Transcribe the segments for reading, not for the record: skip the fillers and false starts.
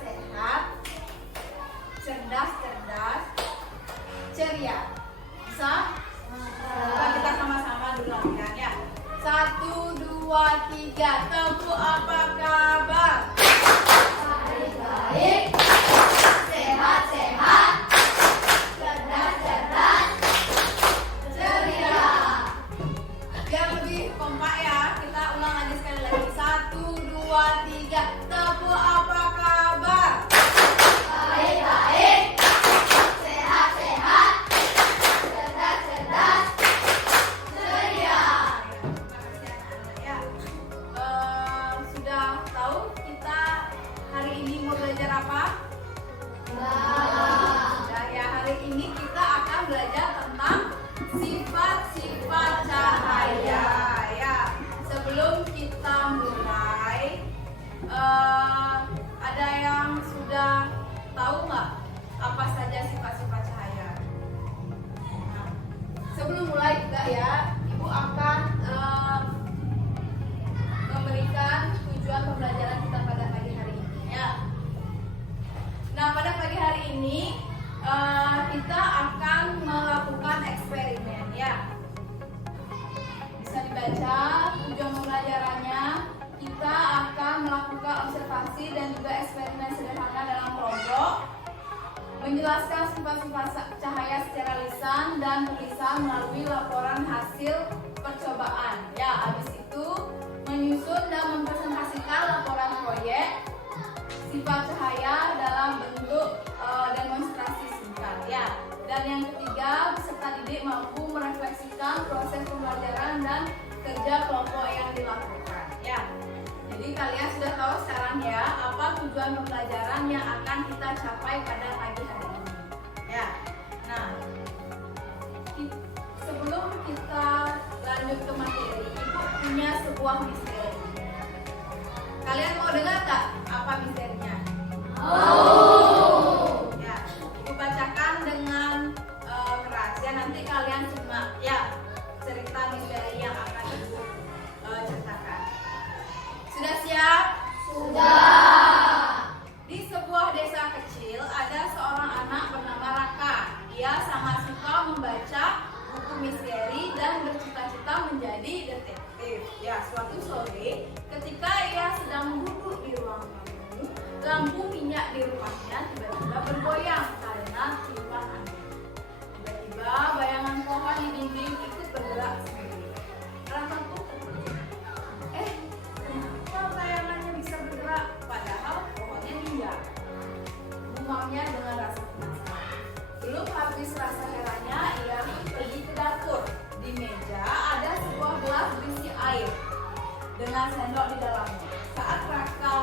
sehat-sehat, cerdas-cerdas, ceria. Bisa? Coba kita sama-sama dulu latihan ya. 1, 2, 3. Tebu apa kabar? Baik-baik, sehat-sehat, cerdas-cerdas, ceria. Biar lebih kompak ya, kita ulang lagi sekali lagi. 1, 2, 3. Tebu apa kabar? Baik-baik, sehat-sehat, cerdas-cerdas, ceria. Terima kasih anak-anak ya. Sudah tahu kita hari ini mau belajar apa? Sudah ya, hari ini kita akan belajar tentang sifat-sifat cahaya ya. Sebelum kita mulai, ada yang sudah tahu nggak apa saja sifat-sifat cahaya? Nah, sebelum mulai juga ya, Ibu akan memberikan tujuan pembelajaran kita pada pagi hari ini ya. Nah, pada pagi hari ini kita akan melakukan eksperimen ya. Bisa dibaca tujuan pembelajarannya. Kita akan melakukan observasi dan juga eksperimen sederhana dalam kelompok, menjelaskan sifat-sifat cahaya secara lisan dan tulisan melalui laporan hasil percobaan. Ya, habis itu menyusun dan mempresentasikan laporan proyek sifat cahaya dalam bentuk demonstrasi singkat ya. Dan yang ketiga, peserta didik mampu merefleksikan proses pembelajaran dan kerja kelompok yang dilakukan ya. Jadi kalian sudah tahu sekarang ya apa tujuan pembelajaran yang akan kita capai pada pagi hari ini ya. Nah, sebelum kita lanjut ke materi, Ibu punya sebuah misteri. Kalian mau dengar tak apa misterinya? Ya, Ibu bacakan dengan keras ya. Nanti kalian simak ya cerita misteri yang akan Ibu ceritakan. Sudah siap? Sudah. Di sebuah desa kecil ada seorang anak bernama Raka. Ia sangat suka membaca buku misteri dan bercita-cita menjadi detektif. Ya, suatu sore ketika ia sedang duduk di ruang tamu, lampu minyak di rumahnya tiba-tiba bergoyang karena tiupan angin. Tiba-tiba bayangan pohon di dinding ikut bergerak sendiri. Raka pun kenapa bayangannya bisa bergerak padahal pohonnya minyak? Gumamnya dengan rasa penasaran. Belum habis rasa herannya, ia pergi ke dapur. Di meja ada sebuah gelas berisi air dengan sendok di dalamnya. Saat Raka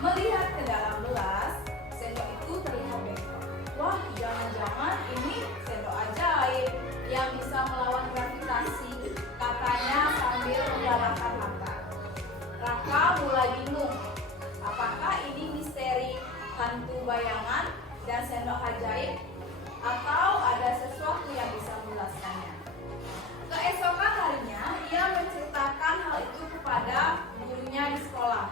melihat ke dalam gelas, sendok itu terlihat bengkok. Wah, jangan-jangan ini sendok ajaib yang bisa melawan gravitasi, katanya sambil menggalakan mata. Raka mulai bingung. Apakah ini misteri hantu bayangan dan sendok ajaib, atau ada sesuatu yang bisa menjelaskannya? Keesokan harinya, ia menceritakan hal itu kepada gurunya di sekolah.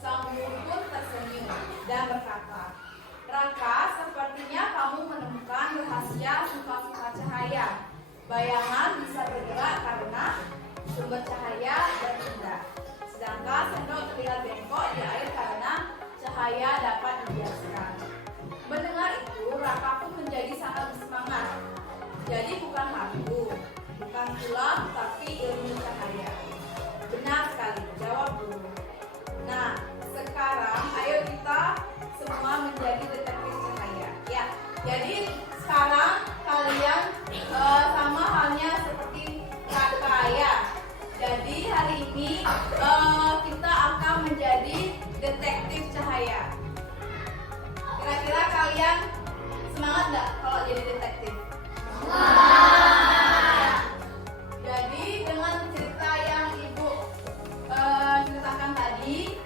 Sang guru pun tersenyum dan berkata, Raka, sepertinya kamu menemukan rahasia sifat-sifat cahaya. Bayangan bisa bergerak karena sumber cahaya berpindah. Sedangkan sendok terlihat bengkok di air karena cahaya dapat dibiaskan. Mendengar itu, Raka pun menjadi sangat bersemangat. Jadi bukan hantu, bukan sulap, tapi ilmu cahaya. Benar sekali, jawab guru. Nah, sekarang ayo kita semua menjadi detektif cahaya. Ya, jadi sekarang kalian sama halnya seperti Raka ya. Jadi hari ini kita akan menjadi detektif cahaya. Kira-kira kalian semangat nggak kalau jadi detektif? Jadi dengan cerita yang Ibu ceritakan tadi,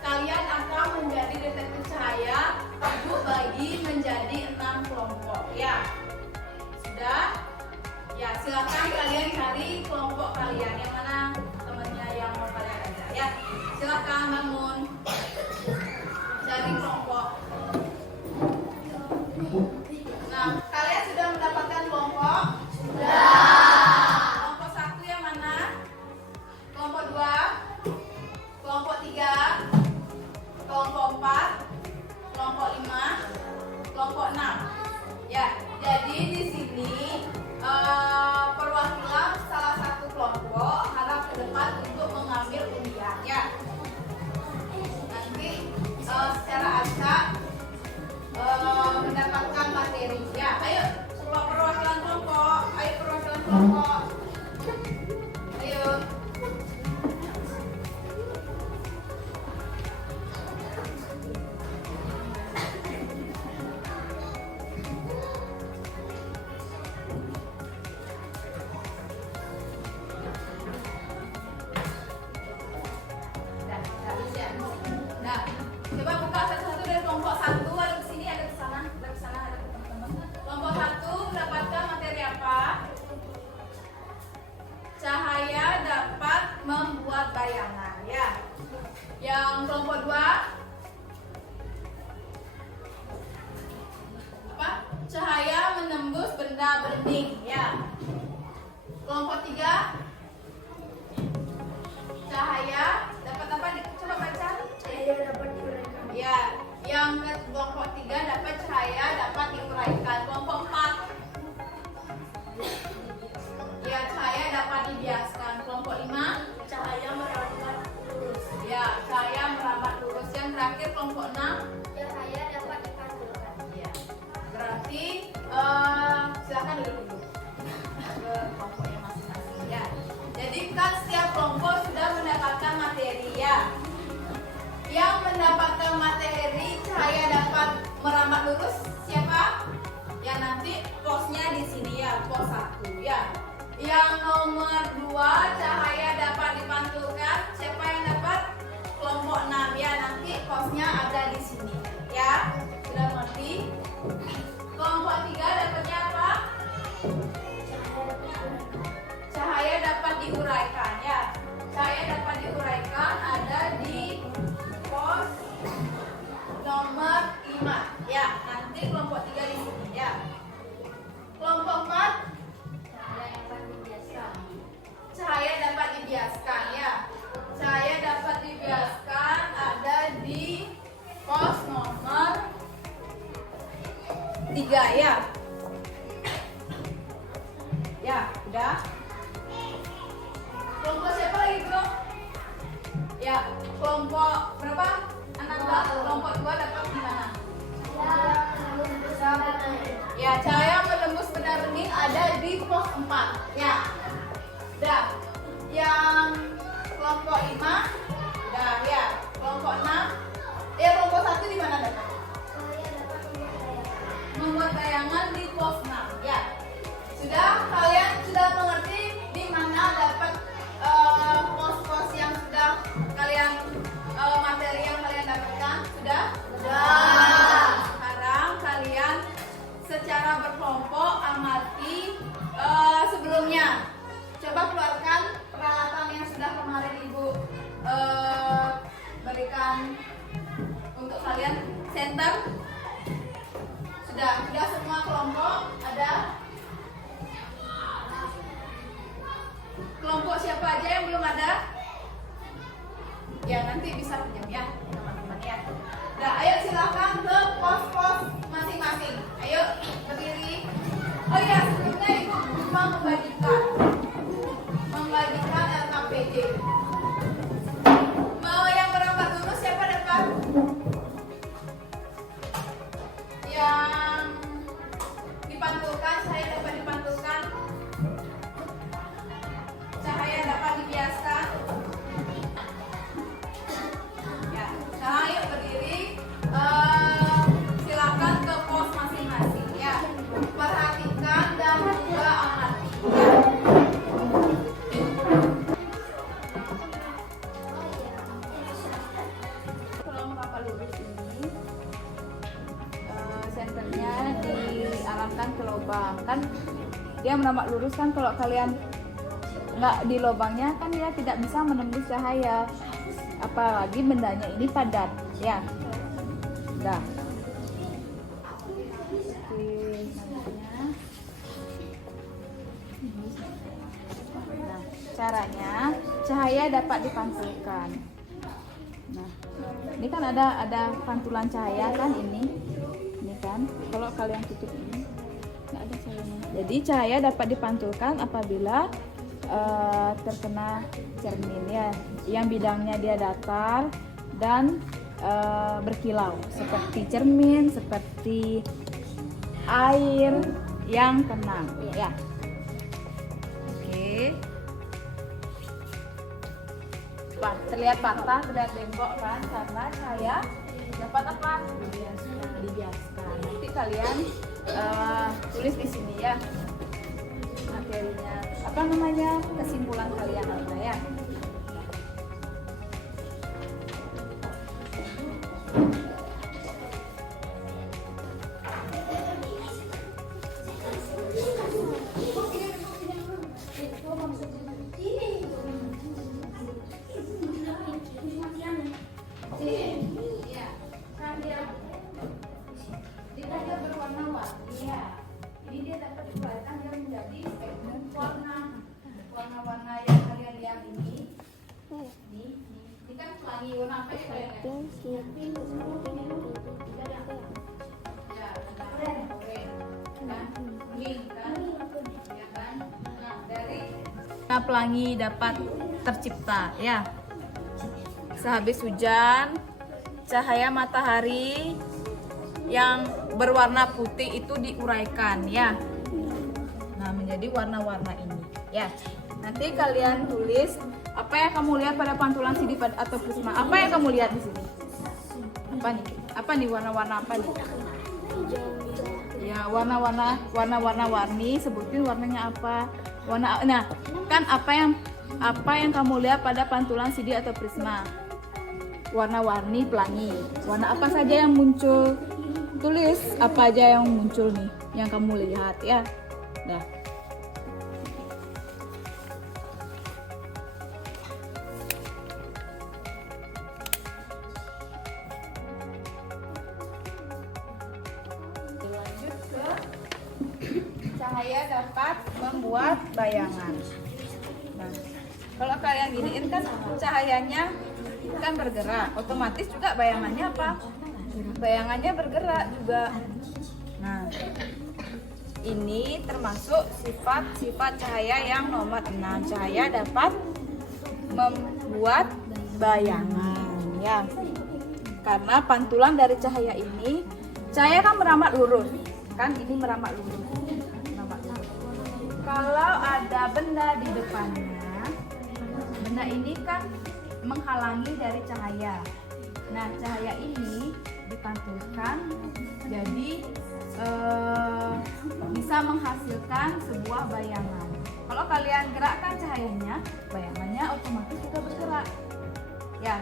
kalian akan menjadi detektif cahaya. Ibu bagi menjadi 6 kelompok ya. Sudah? Ya, silakan kalian cari kelompok kalian. Yang mana temannya yang mau kalian ajak ya. Silakan bangun. Cari kelompok. kelompok 6. Ya, jadi di sini perwakilan salah satu kelompok harap ke depan untuk mengambil undian ya. Nanti secara acak mendapatkan materi ya. Ayo perwakilan kelompok, ayo perwakilan kelompok. Ayo. Nah, coba buka satu-satu dari kelompok 1, ada ke sini, ada ke sana, ada ke sana, ada ke teman-teman. Kelompok 1 mendapatkan materi apa? Cahaya dapat membuat bayangan, ya. Yang kelompok 2 apa? Cahaya menembus benda bening, ya. Kelompok 3 cahaya dapat apa? Coba baca. Cahaya dapat diuraikan. Ya, yang kelompok 3 dapat cahaya dapat diuraikan. Kelompok 4 ya, cahaya dapat dibiaskan. Kelompok 5 Cahaya merambat lurus. ya, cahaya merambat lurus. Yang terakhir kelompok 6 Cahaya dapat dipantulkan. ya. Berarti silakan duduk dulu ke kelompoknya masing-masing ya. Jadi kan setiap kelompok sudah mendapatkan materi ya. Yang mendapatkan materi cahaya dapat merambat lurus siapa? Ya, nanti posnya di sini ya, pos 1 ya. Yang nomor 2 cahaya dapat dipantulkan, siapa yang dapat? Kelompok 6 ya, nanti posnya ada di sini ya. Sudah mengerti? Kelompok 3 dapatnya apa? Cahaya dapat diuraikan ya. Cahaya dapat diuraikan ada di pos nomor 5 ya. Nanti kelompok 3 di sini ya. Kelompok 4 cahaya dapat dibiaskan ya. Cahaya dapat dibiaskan ada di pos nomor 3 ya. Ya, udah. Kelompok siapa lagi, Bro? Ya, kelompok berapa? Anak kelompok 2 dapat di mana? Ya, cahaya menembus benda bening ada di pos 4. Ya. Udah. Yang kelompok 5 udah ya. Kelompok 6 kelompok 1 di mana dapat? Membuat bayangan di pos 6 ya. Sudah, kalian sudah mengerti di mana dapat pos-pos yang sudah kalian materi yang kalian dapatkan? Sudah? Sudah. Sekarang kalian secara berkelompok amati sebelumnya. Coba keluarkan peralatan yang sudah kemarin Ibu berikan untuk kalian. Center sudah semua kelompok ada. Kelompok siapa aja yang belum ada? Ya, nanti bisa pinjam ya teman-teman ya. Nah, ayo silakan ke pos-pos masing-masing. Ayo berdiri. Oh ya, sebelumnya Ibu mau membagikan LKPD. Mau yang merambat dulu siapa dapat? Yang dipantulkan, saya dapat dipantulkan. Cahaya dapat dibiaskan. Ya, sekarang ayo berdiri. Silakan ke pos masing-masing ya. Perhatikan dan juga amati. Kalau merapat lurus ini, senternya diarahkan ke lubang kan? Dia merambat lurus kan, kalau kalian nggak di lubangnya kan dia tidak bisa menembus cahaya, apalagi bendanya ini padat ya. Dah. Nah, caranya cahaya dapat dipantulkan. Nah, ini kan ada pantulan cahaya kan ini kan. kalian tutup ini nggak ada cahayanya. Jadi cahaya dapat dipantulkan apabila terkena cermin ya, yang bidangnya dia datar dan berkilau, seperti cermin, seperti air yang tenang ya. Oke. Wah, terlihat patah, terlihat bengkok kan, karena cahaya dapat apa? Dibiaskan. Nanti kalian tulis di sini ya materinya, apa namanya, kesimpulan kalian apa ya. Iya, kan dia berwarna-warni ya. Ini dia dapat diuraikan dia menjadi segmen warna-warna yang kalian lihat ini. Ini kan pelangi warna apa ya kalian lihat? Ya, oranye, kan kuning kan, ya kan. Nah, dari pelangi dapat tercipta ya. Sehabis hujan, cahaya matahari yang berwarna putih itu diuraikan ya. Nah, menjadi warna-warna ini ya. Nanti kalian tulis apa yang kamu lihat pada pantulan CD atau prisma. Apa yang kamu lihat di sini? Apa nih? Apa nih warna-warna apa nih? Ya, warna-warni, sebutin warnanya apa. Nah, kan apa yang kamu lihat pada pantulan CD atau prisma? Warna-warni pelangi. Warna apa saja yang muncul? Tulis apa aja yang muncul nih yang kamu lihat ya. Nah, lanjut ke cahaya dapat membuat bayangan. Nah, kalau kalian giniin kan cahayanya kan bergerak, otomatis juga bayangannya apa? Bayangannya bergerak juga. Nah, ini termasuk sifat-sifat cahaya yang nomor 6. Cahaya dapat membuat bayangan ya. Karena pantulan dari cahaya ini, cahaya kan merambat lurus. Kan ini merambat lurus. Kalau ada benda di depannya, benda ini kan menghalangi dari cahaya. Nah, cahaya ini dipantulkan jadi bisa menghasilkan sebuah bayangan. Kalau kalian gerakkan cahayanya, bayangannya otomatis juga bergerak ya.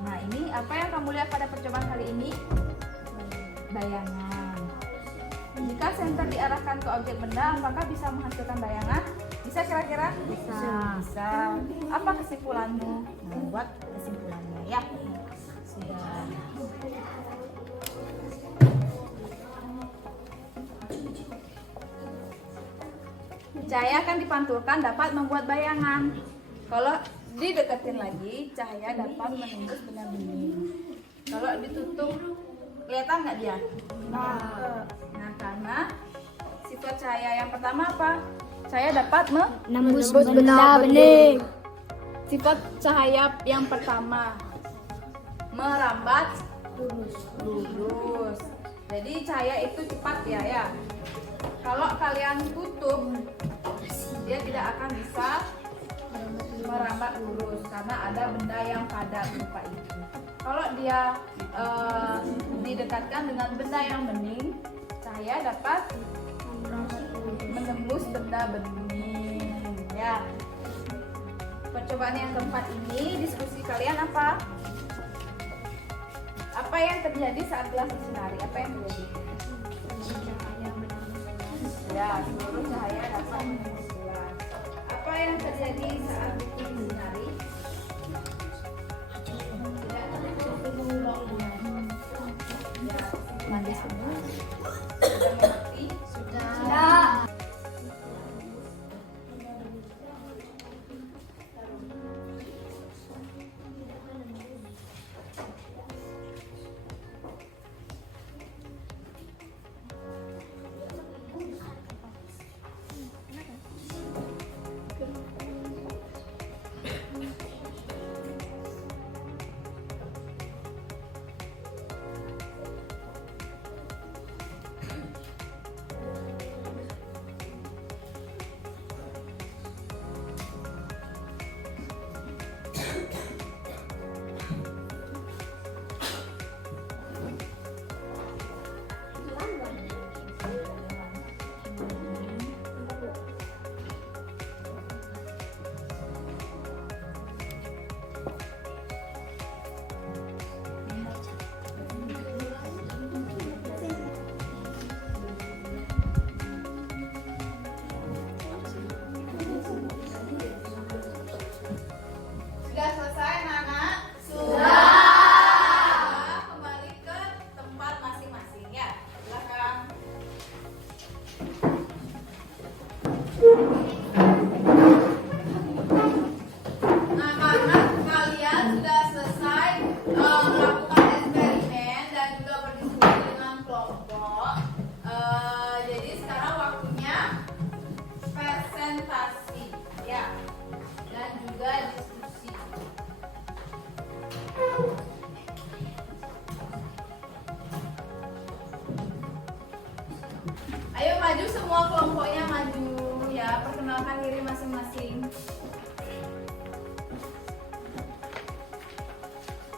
Nah, ini apa yang kamu lihat pada percobaan kali ini? Bayangan. Jika senter diarahkan ke objek benda, apakah bisa menghasilkan bayangan? Bisa kira-kira? Bisa. Apa kesimpulanmu? Nah, buat kesimpulannya ya. Sudah. Cahaya akan dipantulkan dapat membuat bayangan. Kalau dideketin lagi, cahaya dapat menembus benda bening. Kalau ditutup, kelihatan nggak dia? Nah, karena sifat cahaya yang pertama apa? Cahaya dapat menembus benda bening. Sifat cahaya yang pertama merambat lurus. Jadi cahaya itu cepat ya. Kalau kalian tutup, dia tidak akan bisa merambat lurus karena ada benda yang padat berupa itu. Kalau dia didekatkan dengan benda yang bening, cahaya dapat menembus benda bening ya. Percobaan yang keempat ini, diskusi kalian apa? Apa yang terjadi saat gelas bersinari? Apa yang terjadi? Ya, seluruh cahaya dapat menembus gelas. Apa yang terjadi saat buku bersinari? Tidak tertutup. Ya, mandi semua. Sudah mengerti? Sudah. maju semua kelompoknya maju ya, perkenalkan diri masing-masing.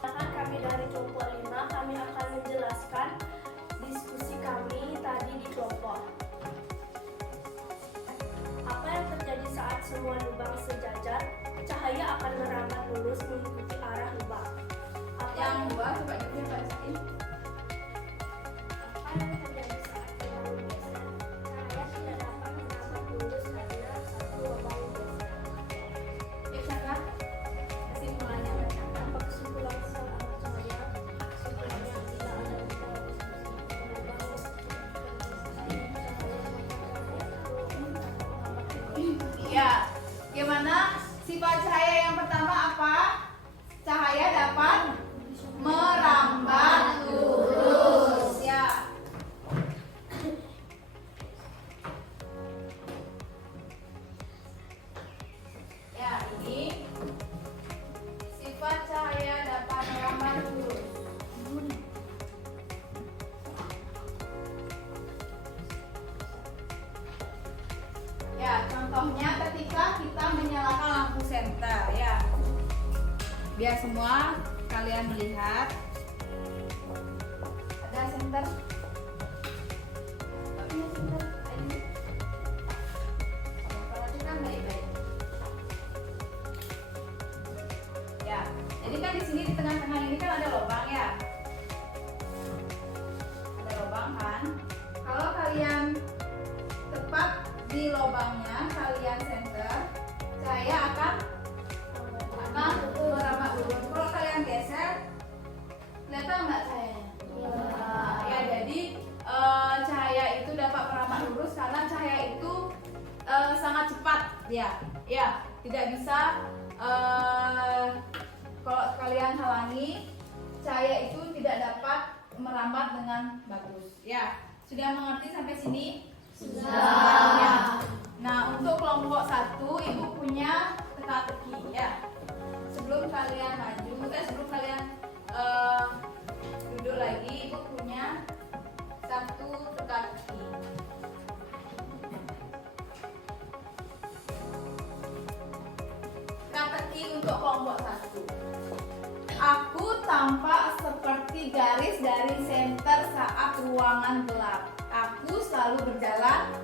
Kami dari kelompok 5, kami akan menjelaskan diskusi kami tadi di kelompok. Apa yang terjadi saat semua lubang sejajar, cahaya akan merambat lurus mengikuti arah lubang. Yang dua coba dia bacain. Apa yang terjadi saat lubang geser, cahaya tidak dapat merambat lurus karena satu lubang geser. Ya Cakra, kesimpulannya bacakan. Apa kesimpulan soal arah cahaya? Kesimpulannya tidak ada lubang Ya, gimana sifat cahaya yang pertama apa? Cahaya dapat merambat lurus. Ya. Ya, ini sifat cahaya dapat merambat lurus. Ya, contohnya ketika kita menyalakan lampu senter ya. Biar semua kalian melihat. Ada senter. Nggak punya senter. Ini. Perhatikan baik-baik. Ya, jadi kan di sini di tengah-tengah ini kan ada lubang ya. Ada lubang kan? Kalau kalian tepat di lubangnya, kalian center, cahaya akan merambat lurus. Kalau kalian geser, kelihatan nggak cahayanya? Ya, jadi cahaya itu dapat merambat lurus karena cahaya itu sangat cepat, ya, tidak bisa kalau kalian halangi, cahaya itu tidak dapat merambat dengan bagus. Ya, sudah mengerti sampai sini? Sudah. Nah, untuk kelompok 1 Ibu punya teka-teki ya. Sebelum kalian maju, sebelum kalian duduk lagi, Ibu punya 1 teka-teki. Teka-teki untuk kelompok 1. Aku tampak seperti garis dari senter saat ruangan gelap. Aku selalu berjalan.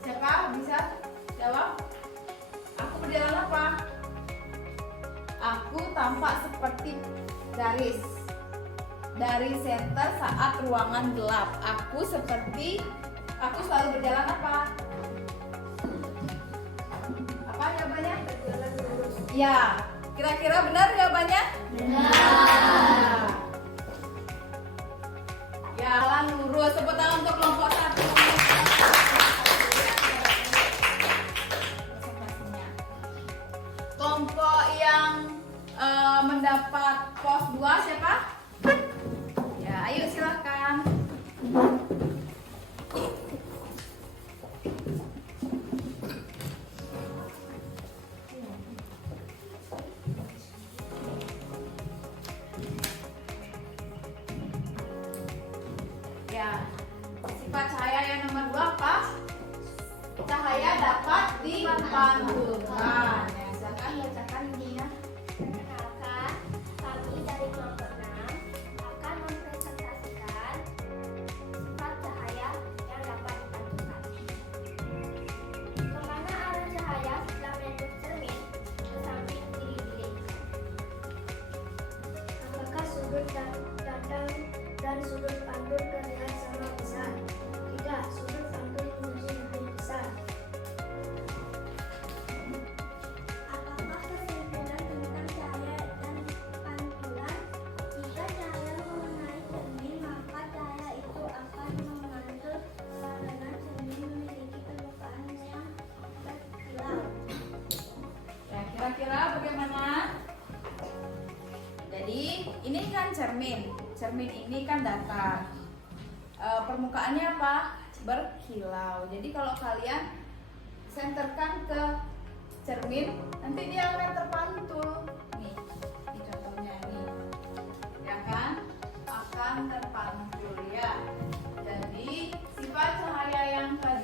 Siapa bisa jawab? Aku berjalan apa? Aku tampak seperti garis dari senter saat ruangan gelap. Aku selalu berjalan apa? Apa jawabannya? Berjalan lurus. Ya, kira-kira benar jawabannya? Benar. Ya, jalan lurus. Tepuk tangan untuk kelompok 1. Kelompok yang mendapat pos 2 siapa? Ya, ayo silakan. Ya, sifat cahaya yang nomor 2 apa? Cahaya dapat dipantulkan. Ya, silakan bacakan ini ya. Perkenalkan, kami dari kelompok 6 akan mempresentasikan sifat cahaya yang dapat dipantulkan. Kemana arah cahaya setelah menyentuh cermin? Ke samping kiri bilik. Apakah sudut datang dan sudut pantul terlihat sama besar? Tidak, sudut pantul menjadi lebih besar. Apakah kesimpulan tentang cahaya dan pantulan? Jika cahaya mengenai cermin, maka cahaya itu akan memantul karena cermin memiliki permukaan yang berkilau. Ya, kira-kira bagaimana? Jadi, ini kan cermin. Cermin ini kan datar. Permukaannya apa? Berkilau. Jadi kalau kalian senterkan ke cermin, nanti dia akan terpantul. Nih, ini contohnya nih. Ya kan? Akan terpantul ya. Jadi sifat cahaya yang tadi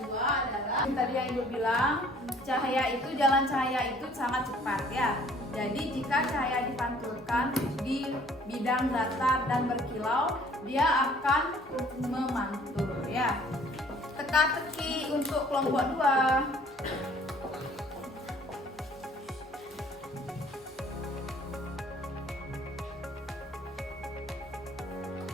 Tadi yang Ibu bilang, cahaya itu, jalan cahaya itu sangat cepat ya. Jadi jika cahaya dipantulkan di bidang datar dan berkilau, dia akan memantul ya. Teka-teki untuk kelompok 2.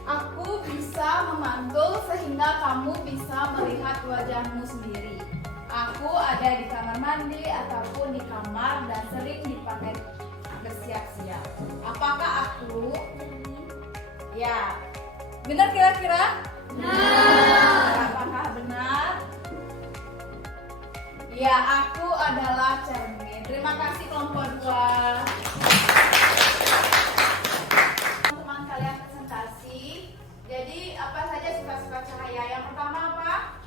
Aku bisa memantul sehingga kamu bisa melihat wajahmu sendiri. Aku ada di kamar mandi ataupun di kamar dan sering dipakai bersiap-siap. Apakah aku? Ya. Benar kira-kira? Benar. Apakah benar? Ya, aku adalah cermin. Terima kasih kelompok 2. Teman kalian presentasi. Jadi apa saja sifat-sifat cahaya? Yang pertama apa?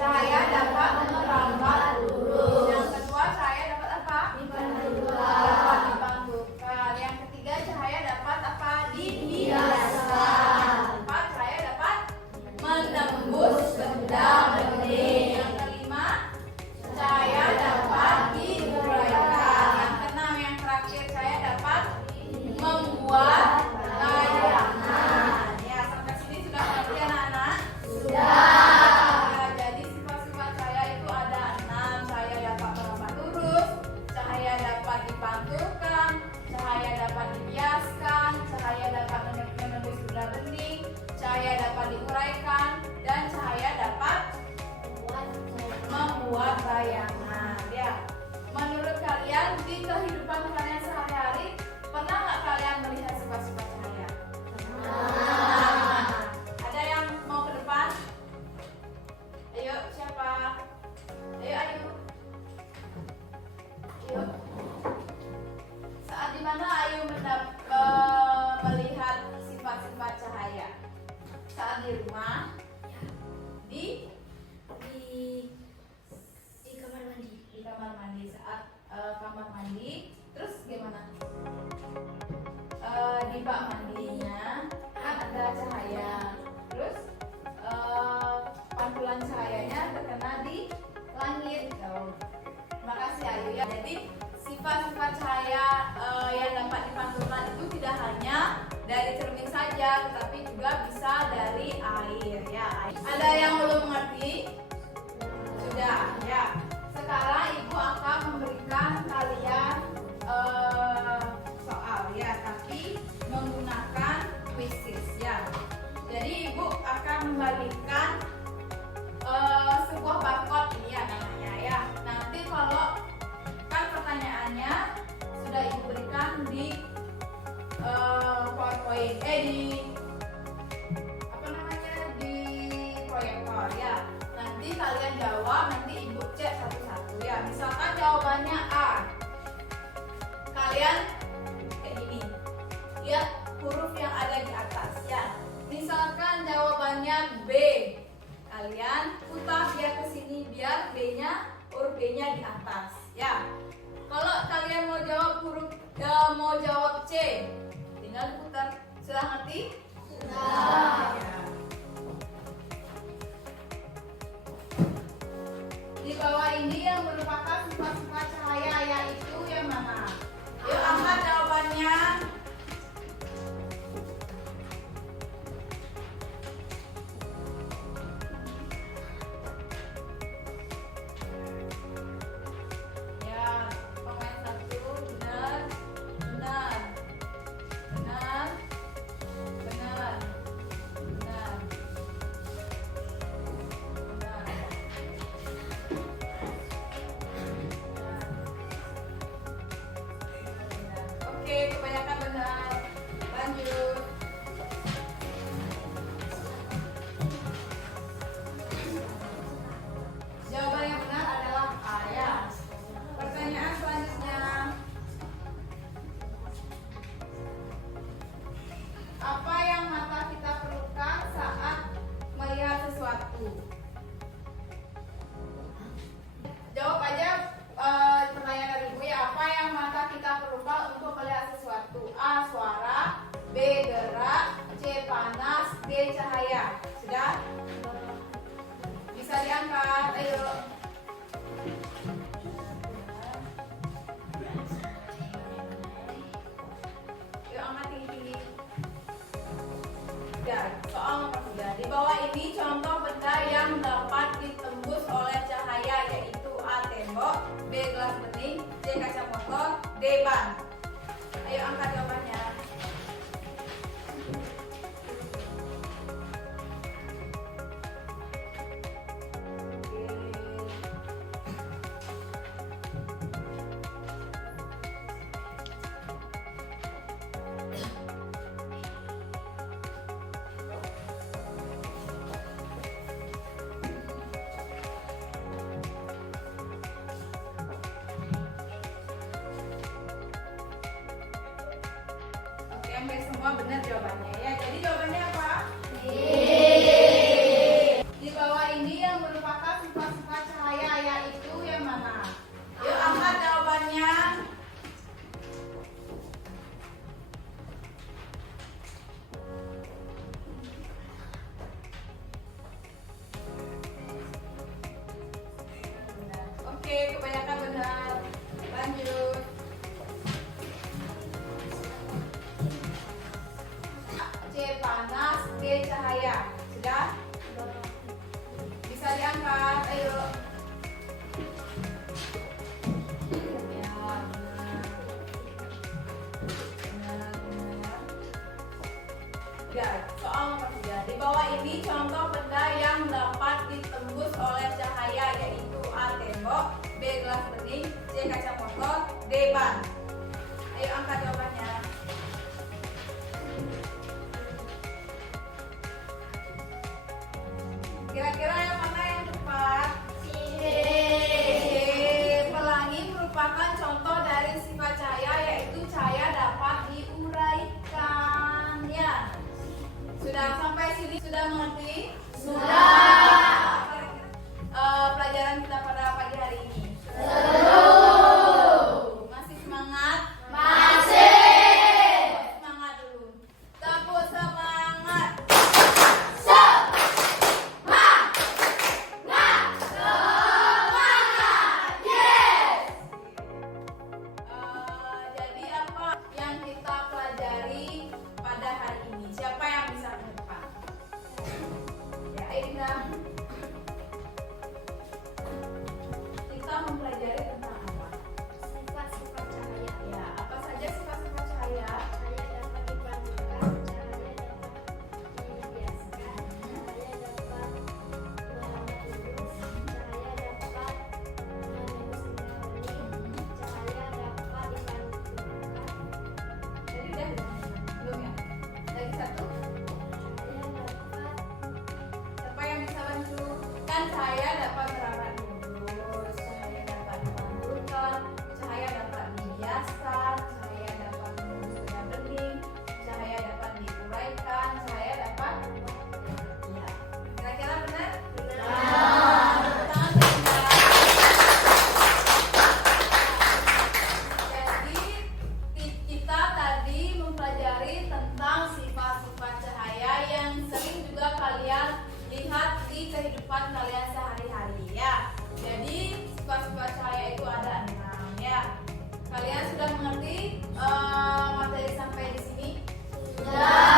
Cahaya dapat merambat lurus. Yang kedua, cahaya dapat apa? Dapat dipantulkan. Yang ketiga, cahaya dapat apa? Dibiaskan. Empat, cahaya dapat menembus benda bening. Yang kelima, cahaya dapat diuraikan. Yang keenam, yang terakhir, cahaya dapat membuat bayangan. Ya, sampai sini sudah mengerti anak-anak? Sudah. Jadi sifat-sifat cahaya itu ada 6. Cahaya dapat merambat lurus, cahaya dapat dipantulkan, cahaya dapat dibiaskan, cahaya dapat menembus benda bening, cahaya dapat diuraikan, dan cahaya dapat membuat bayangan. Ya, menurut kalian di kehidupan kalian sehari-hari pernah nggak kalian melihat sifat-sifat cahaya? Ada yang mau ke depan? Ayo, siapa? Ayo. Ayo. Saat dimana Ayu melihat sifat-sifat cahaya? Saat di rumah? Di kamar mandi. di kamar mandi. Saat kamar mandi, terus gimana? Di bak mandinya kan ada cahaya. Terus pantulan cahayanya terkena di langit. Terima kasih Ayu ya. Jadi sifat-sifat cahaya yang dapat dipantulkan itu tidak hanya dari cermin saja, tetapi juga bisa dari air ya. Ada yang belum mengerti? Sudah ya. Sekarang Ibu akan memberikan kalian soal ya, tapi menggunakan quizzes ya. Jadi Ibu akan membagikan sebuah barcode ini ya namanya ya. Nanti kalau kan pertanyaannya sudah Ibu berikan di PowerPoint, di apa namanya, di proyektor ya. Nanti kalian jawab, nanti Ibu cek satu-satu ya. Misalkan jawabannya A, kalian kayak gini, lihat huruf yang ada di atas ya. Misalkan jawabannya B, kalian putar dia ke sini biar huruf B-nya di atas ya. Kalau kalian mau jawab C, tinggal putar. Sudah ngerti? Sudah. Ya. Di bawah ini yang merupakan sifat-sifat cahaya yaitu yang mana? Yuk angkat jawabannya. Ya, pemain satu benar, benar, benar, benar, benar, benar. Oke, kebanyakan benar. Lanjut. Jawaban yang benar adalah A ya. Pertanyaan selanjutnya. Apa yang mata kita perlukan saat melihat sesuatu? Jawab aja pertanyaan dari Ibu ya. Apa yang mata kita perlukan untuk melihat sesuatu? A. Suara, B. Gerak, C. Panas, D. Cahaya. Sudah? Bisa diangkat, ayo. semua benar jawabannya ya. Jadi jawabannya apa? Di bawah ini yang merupakan sifat-sifat cahaya yaitu yang mana? Yuk angkat jawabannya. Oke, kebanyakan benar. Lanjut. C panas, D cahaya. Sudah? Bisa diangkat. Ayo. Ya, benar. Benar. Ya, soal nomor 3. Di bawah ini contoh benda yang dapat ditembus oleh cahaya yaitu A. Tembok, B. Gelas bening, C. Kaca motor, D. Ban. Ayo angkat jawabannya. Kira-kira yang mana yang tepat? C. Pelangi merupakan contoh dari sifat cahaya yaitu cahaya dapat diuraikan. Ya. Sudah sampai sini sudah mengerti? Sudah. Pelajaran kita pada pagi hari ini. Masih semangat? Masih. Semangat dulu. Tepuk semangat. Jadi apa yang kita pelajari pada hari ini? Siapa yang bisa ke depan? Ya, ayo Dinda. Kita mempelajari tentang apa? Sifat-sifat cahaya. Ya, apa saja sifat-sifat cahaya? Cahaya dapat dipantulkan, cahaya dapat dibiaskan, cahaya dapat melambat lurus, cahaya dapat menembus kembali, cahaya dapat dipantulkan, Jadi udah belum ya? Lagi satu. cahaya dapat Siapa yang bisa bantu? Kan cahaya dapat merambat lurus, cahaya dapat memantulkan, cahaya dapat dibiaskan, cahaya dapat menembus benda bening, cahaya dapat diuraikan, cahaya dapat ya. Kira-kira benar? Benar. Tangan Dinda. Jadi kita tadi mempelajari tentang sifat-sifat cahaya yang sering juga kalian lihat di kehidupan kalian sehari-hari ya. Jadi sifat-sifat cahaya itu ada 6 ya. Kalian sudah mengerti materi sampai di sini? Sudah.